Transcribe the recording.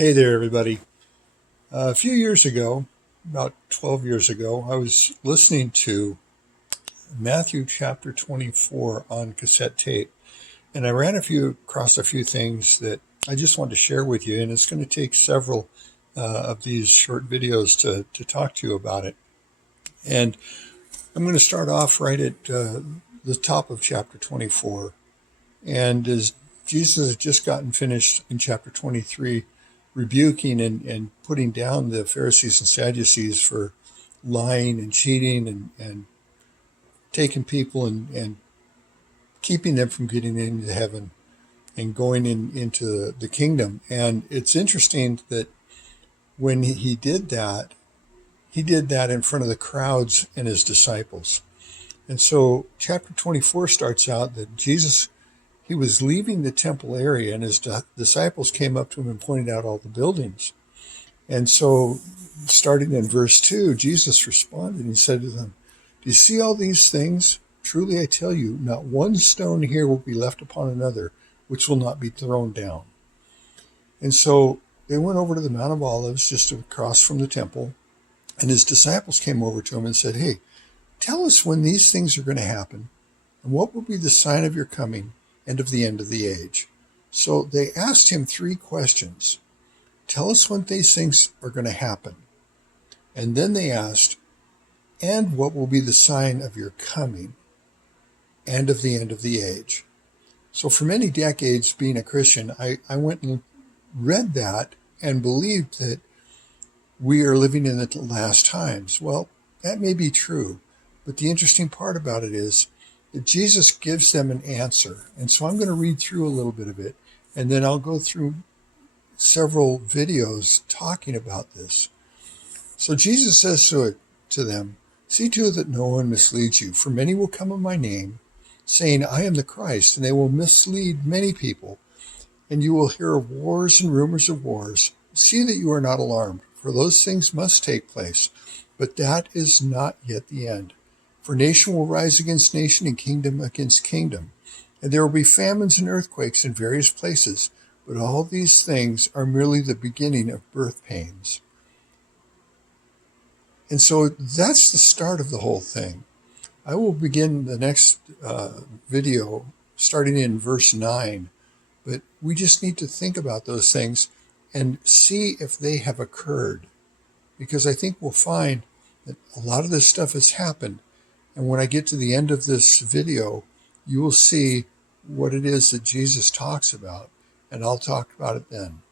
Hey there, everybody. A few years ago, about 12 years ago, I was listening to Matthew chapter 24 on cassette tape, and I ran across a few things that I just wanted to share with you, and it's going to take several of these short videos to talk to you about it. And I'm going to start off right at the top of chapter 24. And as Jesus had just gotten finished in chapter 23, rebuking and putting down the Pharisees and Sadducees for lying and cheating and taking people and keeping them from getting into heaven and going into the kingdom. And it's interesting that when he did that in front of the crowds and his disciples. And so chapter 24 starts out that Jesus, he was leaving the temple area, and his disciples came up to him and pointed out all the buildings. And so starting in verse 2, Jesus responded and he said to them, "Do you see all these things? Truly I tell you, not one stone here will be left upon another, which will not be thrown down." And so they went over to the Mount of Olives, just across from the temple, and his disciples came over to him and said, "Hey, tell us when these things are going to happen, and what will be the sign of your coming and of the end of the age?" So they asked him three questions. Tell us when these things are going to happen. And then they asked, and what will be the sign of your coming and of the end of the age? So for many decades being a Christian, I went and read that and believed that we are living in the last times. Well, that may be true, but the interesting part about it is that Jesus gives them an answer. And so I'm going to read through a little bit of it, and then I'll go through several videos talking about this. So Jesus says to them, "See to it that no one misleads you, for many will come in my name, saying, 'I am the Christ,' and they will mislead many people. And you will hear of wars and rumors of wars. See that you are not alarmed, for those things must take place, but that is not yet the end. For nation will rise against nation and kingdom against kingdom. And there will be famines and earthquakes in various places, but all these things are merely the beginning of birth pains." And so that's the start of the whole thing. I will begin the next video starting in verse 9, but we just need to think about those things and see if they have occurred, because I think we'll find that a lot of this stuff has happened. And when I get to the end of this video, you will see what it is that Jesus talks about, and I'll talk about it then.